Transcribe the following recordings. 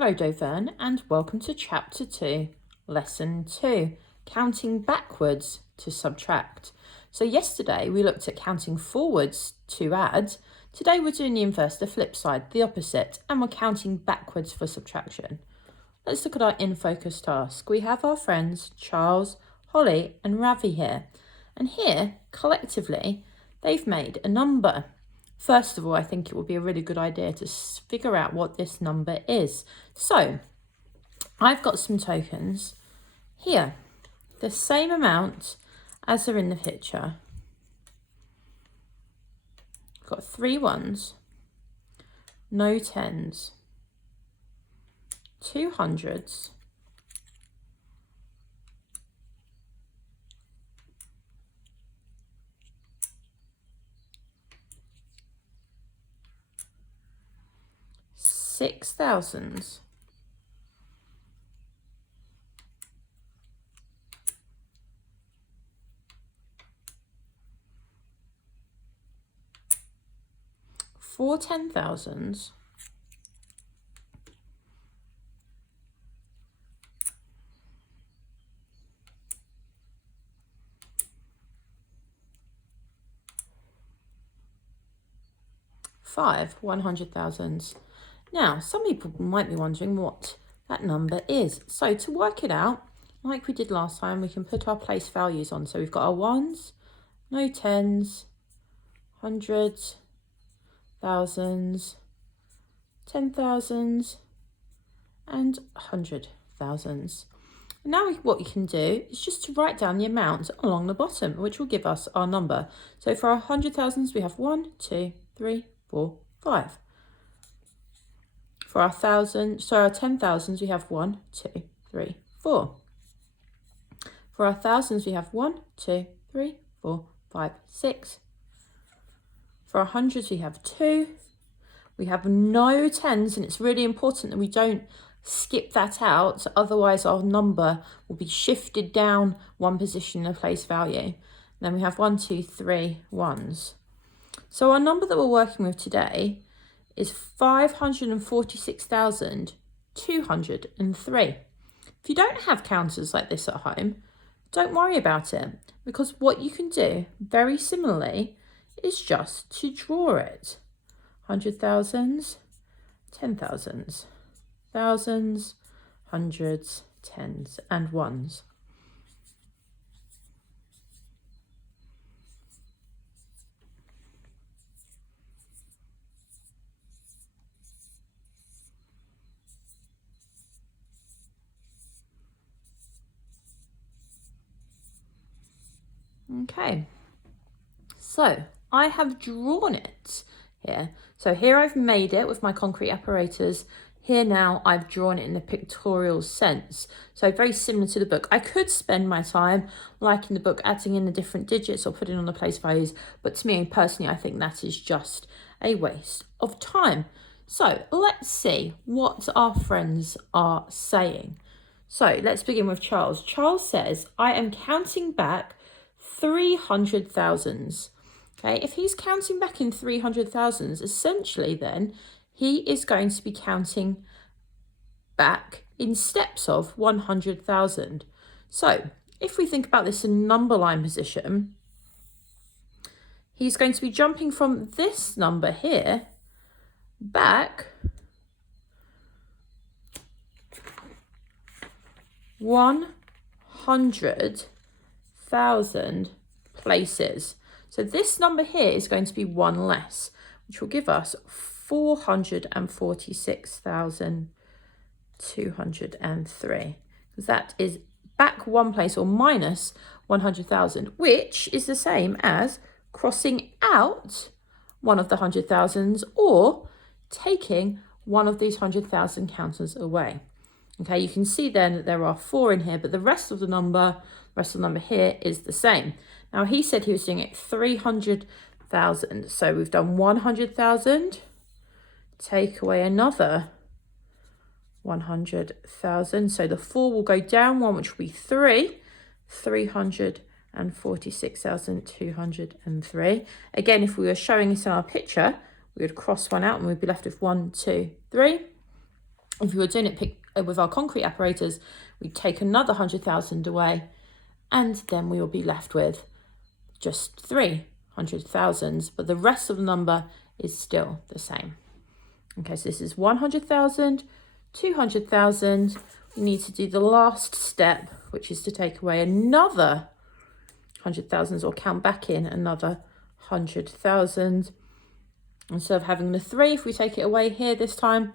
Hello Dovern and welcome to Chapter 2, Lesson 2, Counting Backwards to Subtract. So yesterday we looked at counting forwards to add. Today we're doing the inverse, the flip side, the opposite, and we're counting backwards for subtraction. Let's look at our in-focus task. We have our friends Charles, Holly and Ravi here. And here, collectively, they've made a number. First of all, I think it would be a really good idea to figure out what this number is. So, I've got some tokens here, the same amount as are in the picture. I've got 3 ones, no tens, 2 hundreds, six thousands, four 10,000s, five 100,000s. Now, some people might be wondering what that number is. So to work it out, like we did last time, we can put our place values on. So we've got our ones, no tens, hundreds, thousands, 10,000s, and 100,000s. Now what we can do is just to write down the amount along the bottom, which will give us our number. So for our 100,000s, we have 1, 2, 3, 4, 5. For our 10,000s, we have 1, 2, 3, 4. For our thousands, we have 1, 2, 3, 4, 5, 6. For our hundreds, we have 2. We have no tens, and it's really important that we don't skip that out. Otherwise, our number will be shifted down one position in the place value. And then we have 1, 2, 3 ones. So our number that we're working with today is 546,203. If you don't have counters like this at home, don't worry about it, because what you can do very similarly is just to draw it. 100,000s, 10,000s, thousands, hundreds, tens and ones. Okay, so I have drawn it here. So here I've made it with my concrete apparatus. Here now I've drawn it in a pictorial sense. So very similar to the book. I could spend my time, like in the book, adding in the different digits or putting on the place values. But to me personally, I think that is just a waste of time. So let's see what our friends are saying. So let's begin with Charles. Charles says, I am counting back 300,000s. Okay, if he's counting back in 300,000s, essentially then he is going to be counting back in steps of 100,000. So if we think about this in number line position, he's going to be jumping from this number here back 100,000 places. So this number here is going to be 1 less, which will give us 446,203, because that is back 1 place or minus 100,000, which is the same as crossing out one of the 100,000s or taking one of these 100,000 counters away. Okay, you can see then that there are 4 in here, but the rest of the number here is the same. Now he said he was doing it 300,000. So we've done 100,000, take away another 100,000. So the 4 will go down 1, which will be 3, 346,203. Again, if we were showing this in our picture, we would cross 1 out and we'd be left with 1, 2, 3. If we were doing it with our concrete apparatus, we'd take another 100,000 away, and then we will be left with just 300,000, but the rest of the number is still the same. Okay, so this is 100,000, 200,000. We need to do the last step, which is to take away another 100,000 or count back in another 100,000. Instead of having the 3, if we take it away here this time,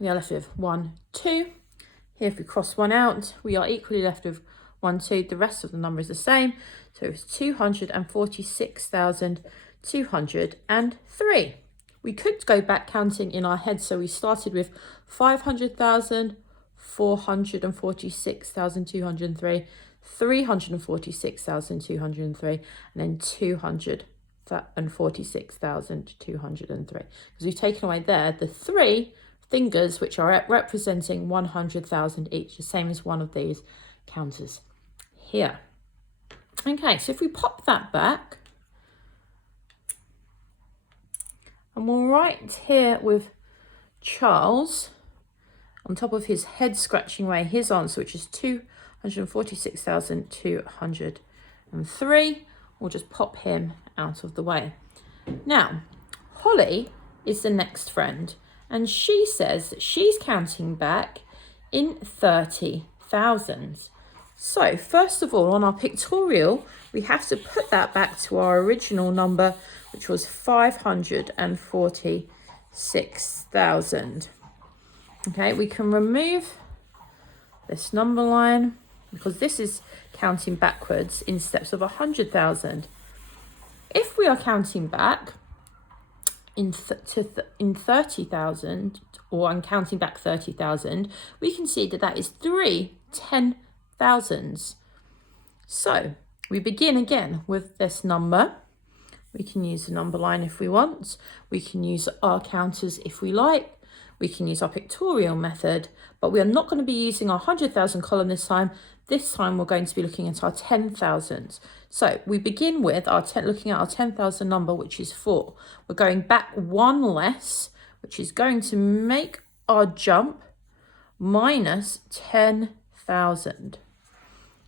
we are left with 1, 2. Here, if we cross 1 out, we are equally left with 1, 2. The rest of the number is the same. So it's 246,203. We could go back counting in our head. So we started with 500,000, 446,203, 346,203, and then 246,203. Because we've taken away there the 3 fingers, which are representing 100,000 each, the same as one of these counters here. Okay, so if we pop that back, and we'll write here with Charles on top of his head scratching away his answer, which is 246,203. We'll just pop him out of the way. Now, Holly is the next friend, and she says that she's counting back in 30,000. So first of all, on our pictorial, we have to put that back to our original number, which was 546,000. Okay, we can remove this number line because this is counting backwards in steps of 100,000. If we are counting back in 30,000, or I'm counting back 30,000, we can see that that is 3 10,000s. So we begin again with this number. We can use the number line if we want. We can use our counters if we like. We can use our pictorial method, but we are not going to be using our 100,000 column this time. This time we're going to be looking at our 10,000s. So we begin with looking at our 10,000 number, which is 4. We're going back 1 less, which is going to make our jump minus 10,000.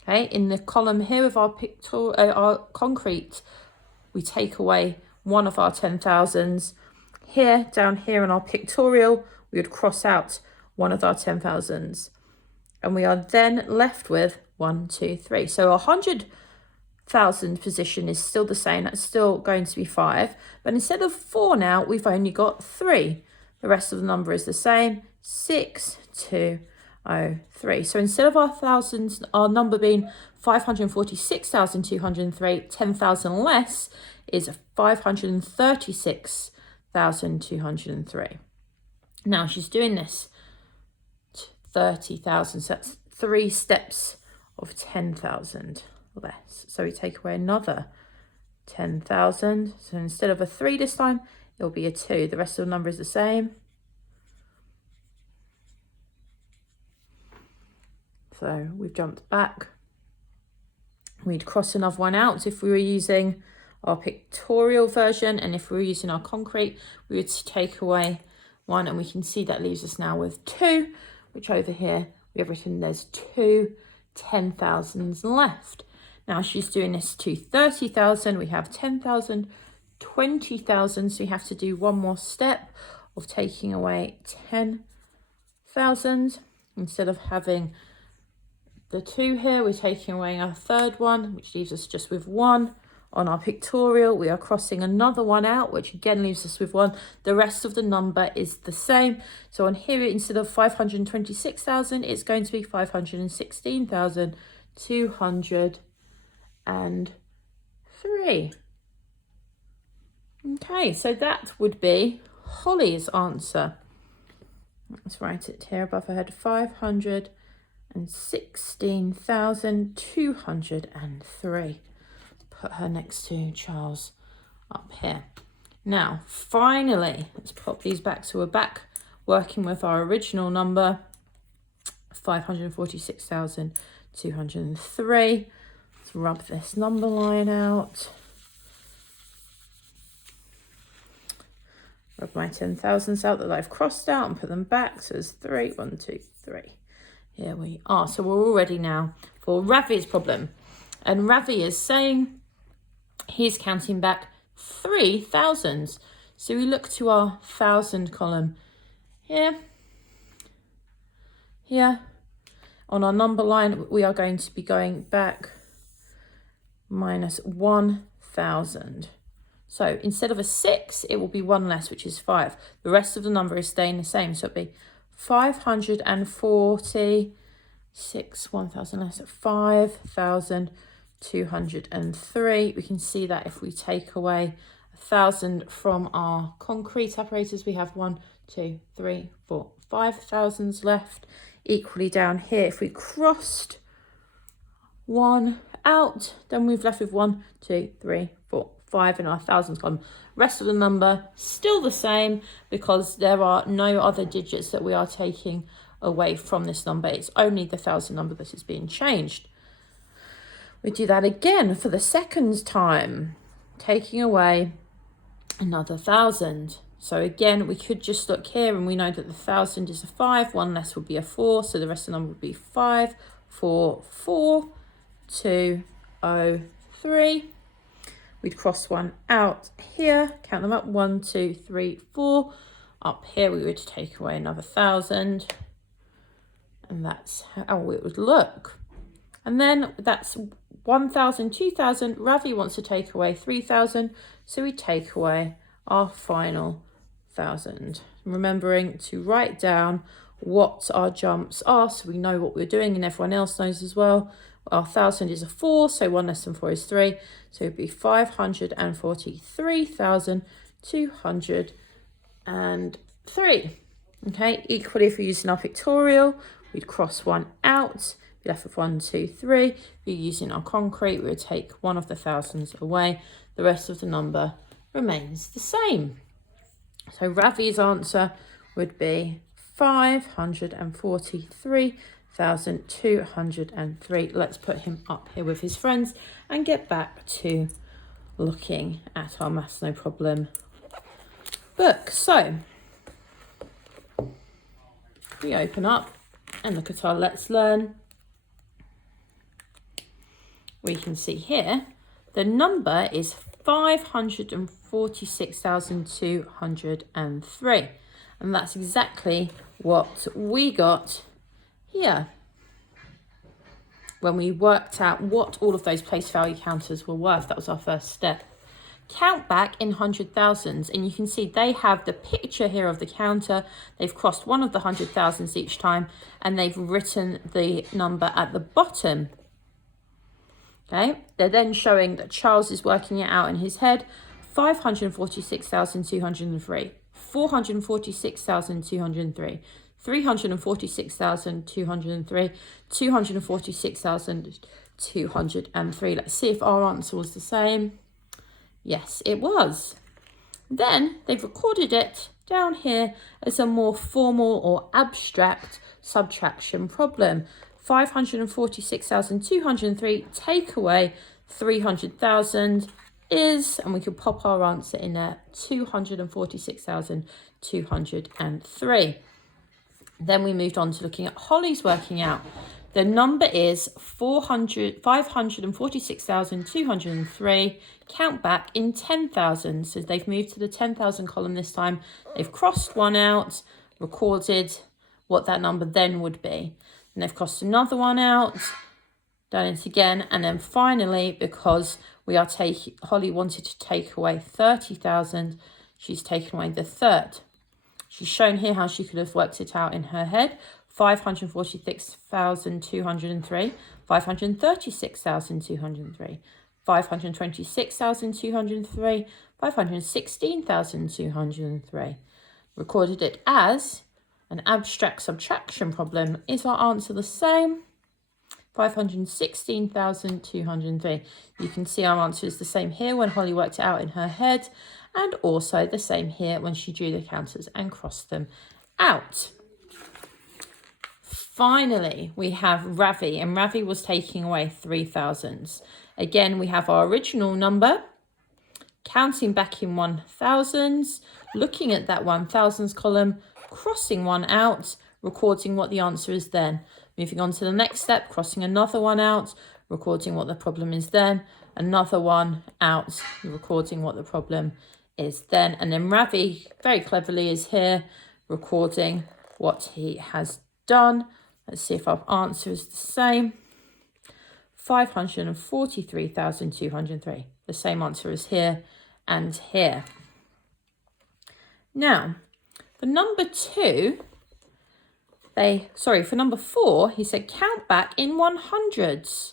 Okay, in the column here with our concrete, we take away one of our 10,000s. Here, down here in our pictorial, we would cross out one of our 10,000s. And we are then left with 1, 2, 3. So our 100,000 position is still the same. That's still going to be 5. But instead of 4 now, we've only got 3. The rest of the number is the same, 6,203. So instead of our thousands, our number being 546,203, 10,000 less is 536,203. Now she's doing this 30,000, so that's 3 steps of 10,000 less. So we take away another 10,000. So instead of a 3 this time, it'll be a 2. The rest of the number is the same. So we've jumped back. We'd cross another one out if we were using our pictorial version, and if we were using our concrete, we would take away 1, and we can see that leaves us now with 2, which over here we have written there's 2 10,000s left. Now she's doing this to 30,000. We have 10,000, 20,000, so we have to do one more step of taking away 10,000. Instead of having the 2 here, we're taking away our third one, which leaves us just with 1. On our pictorial, we are crossing another 1 out, which again leaves us with 1. The rest of the number is the same. So on here, instead of 526,000, it's going to be 516,203. Okay, so that would be Holly's answer. Let's write it here above her head, 516,203. Put her next to Charles up here. Now, finally, let's pop these back. So we're back working with our original number, 546,203. Let's rub this number line out. Rub my 10,000s out that I've crossed out and put them back. So there's 3, 1, 2, 3. Here we are. So we're all ready now for Ravi's problem. And Ravi is saying he's counting back 3,000s. So we look to our 1,000 column here. Here. On our number line, we are going to be going back minus 1,000. So instead of a 6, it will be 1 less, which is 5. The rest of the number is staying the same. So it'll be 546, 1,000 less, 5,203. We can see that if we take away 1,000 from our concrete apparatus, we have 1, 2, 3, 4, 5,000s left. Equally down here, if we crossed 1 out, then we've left with 1, 2, 3, 4, 5 in our thousands column. Rest of the number still the same because there are no other digits that we are taking away from this number. It's only the 1,000 number that is being changed. We do that again for the second time, taking away another 1,000. So again, we could just look here and we know that the 1,000 is a 5, 1 less would be a 4. So the rest of the number would be 5, 4, 4, 2, 0, 3. We'd cross 1 out here, count them up, 1, 2, 3, 4. Up here, we would take away another 1,000. And that's how it would look. And then that's 1,000, 2,000. Ravi wants to take away 3,000. So we take away our final 1,000. Remembering to write down what our jumps are so we know what we're doing and everyone else knows as well. Our 1,000 is a 4, so 1 less than 4 is 3. So it'd be 543,203. Okay, equally if we're using our pictorial, we'd cross 1 out, be left with 1, 2, 3. If you're using our concrete, we would take one of the 1,000s away. The rest of the number remains the same. So Ravi's answer would be 543,203. Let's put him up here with his friends and get back to looking at our Maths No Problem book. So we open up and look at our Let's Learn. We can see here the number is 546,203, and that's exactly what we got here when we worked out what all of those place value counters were worth. That was our first step. Count back in 100,000s, and you can see they have the picture here of the counter. They've crossed one of the 100,000s each time, and they've written the number at the bottom. Okay, they're then showing that Charles is working it out in his head. 546,203, 446,203, 346,203, 246,203. Let's see if our answer was the same. Yes, it was. Then they've recorded it down here as a more formal or abstract subtraction problem. 546,203 take away 300,000 is, and we could pop our answer in there, 246,203. Then we moved on to looking at Holly's working out. The number is 546,203. Count back in 10,000. So they've moved to the 10,000 column this time. They've crossed 1 out, recorded what that number then would be. And they've crossed another 1 out, done it again, and then finally, because we are Holly wanted to take away 30,000, she's taken away the third. She's shown here how she could have worked it out in her head. 546,203, 536,203, 526,203, 516,203. Recorded it as an abstract subtraction problem. Is our answer the same? 516,203. You can see our answer is the same here when Holly worked it out in her head, and also the same here when she drew the counters and crossed them out. Finally, we have Ravi, and Ravi was taking away 3,000s. Again, we have our original number. counting back in 1000s, looking at that 1000s column, crossing one out, recording what the answer is then. Moving on to the next step, crossing another one out, recording what the problem is then, another one out, recording what the problem is then. And then Ravi, very cleverly, is here recording what he has done. Let's see if our answer is the same. 543,203. The same answer is here and here. Now, for number 4, he said count back in 100s.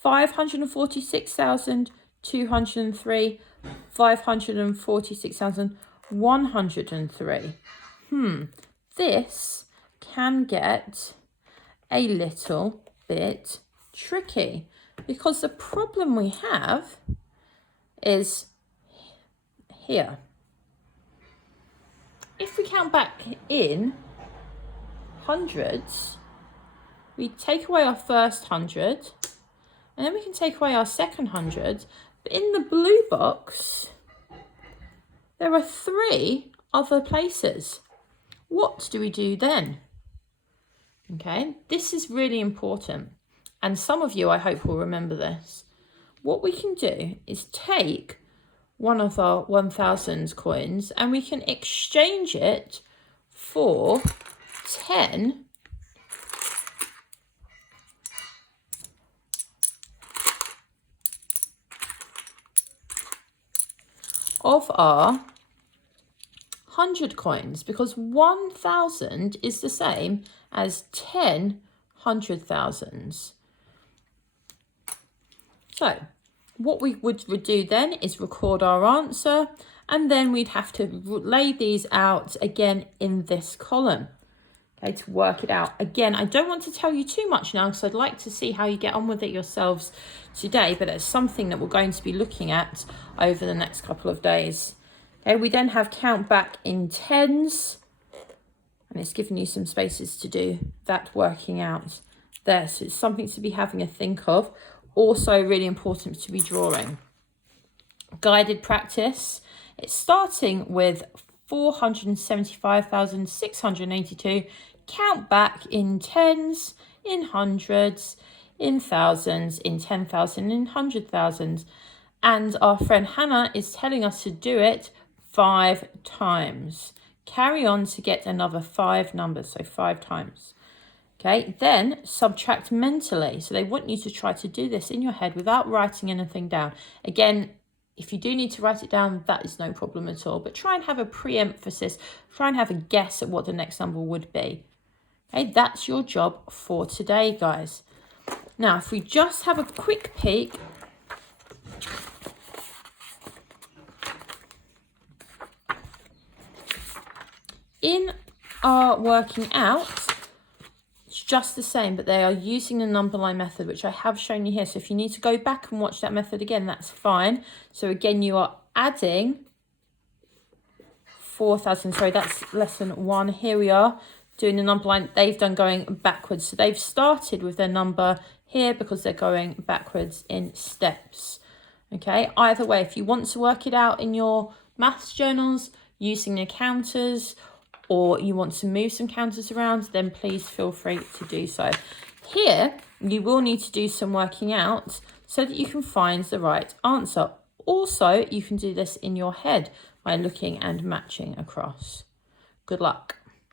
546,203, 546,103. This can get a little bit tricky because the problem we have is here. If we count back in hundreds, we take away our first 100 and then we can take away our second 100. But in the blue box, there are 3 other places. What do we do then? Okay, this is really important. And some of you, I hope, will remember this. What we can do is take one of our 1000 coins and we can exchange it for 10 of our 100 coins, because 1000 is the same as 10 100,000s. So what we would do then is record our answer, and then we'd have to lay these out again in this column, okay, to work it out. Again, I don't want to tell you too much now because I'd like to see how you get on with it yourselves today, but it's something that we're going to be looking at over the next couple of days. Okay, we then have count back in 10s, and it's giving you some spaces to do that working out there. So it's something to be having a think of. Also really important to be drawing. Guided practice. It's starting with 475,682. Count back in 10s, in 100s, in 1000s, in 10,000, in 100,000. And our friend Hannah is telling us to do it 5 times. Carry on to get another 5 numbers, so 5 times. Okay, then subtract mentally. So they want you to try to do this in your head without writing anything down. Again, if you do need to write it down, that is no problem at all. But try and have a pre-emphasis. Try and have a guess at what the next number would be. Okay, that's your job for today, guys. Now, if we just have a quick peek. In our working out, it's just the same, but they are using the number line method, which I have shown you here. So if you need to go back and watch that method again, that's fine. So again, you are adding 4,000. Sorry, that's lesson 1. Here we are doing the number line. They've done going backwards. So they've started with their number here because they're going backwards in steps. Okay, either way, if you want to work it out in your maths journals using the counters, or you want to move some counters around, then please feel free to do so. Here, you will need to do some working out so that you can find the right answer. Also, you can do this in your head by looking and matching across. Good luck.